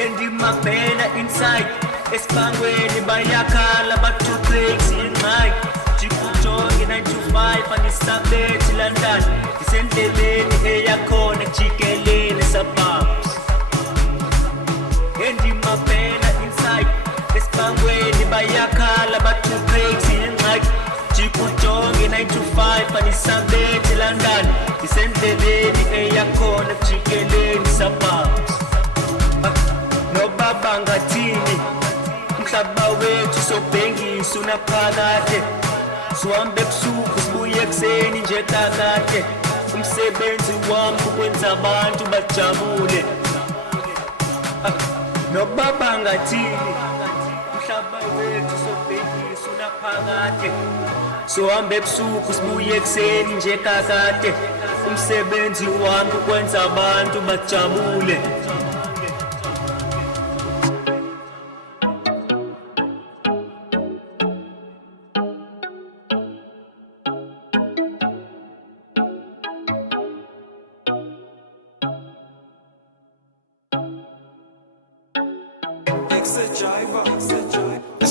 Endimabhena inside esibangweni bayakhala bathu crazy ingxaki jikujonge 9 to 5 anisabethi London isendleleni eyakhona jikelele suburbs. Endimabhena inside esibangweni bayakhala bathu crazy ingxaki jikujonge 9 to 5 anisabethi London isendleleni eyakhona jikelele suburbs. Nobaba ngathini umhlaba wethu sobhengisa unaphakade sihambe ebusuku sibuye ekseni nje kakade umsebenzi wami ukwenza abantu bajabule. Nobaba ngathini umhlaba wethu sobhengisa unaphakade sihambe ebusuku sibuye ekseni nje kakade umsebenzi wami ukwenza abantu bajabule.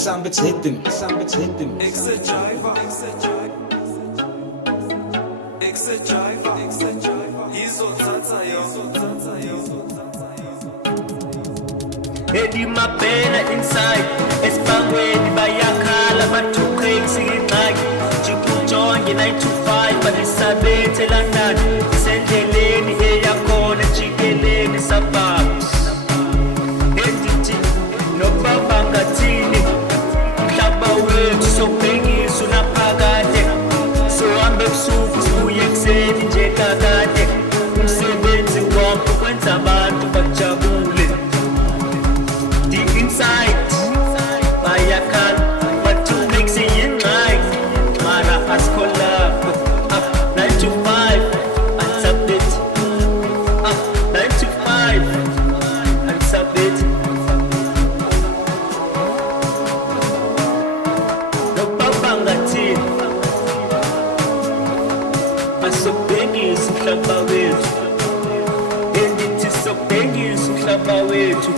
Samba hit them. Endimabhena inside esibangweni bayakhala bathu crazy ingxaki jikujonge 9 to 5 banisabethi London isendleleni eyakhona jikelele suburbs. Endithi nobaba ngathini umhlaba wethu sobhengisa unaphakade sihambe ebusuku sibuye ekseni nje kakade umsebenzi wami ukwenza abantu bajabule. Deep inside bayakhala bathu crazy ingxaki mara asikholapho 9 to 5 anisabethi 9 to 5 anisabethi. Nobaba ngathini asobhengisa umhlaba wethu endithi sobhengisa umhlaba wethu.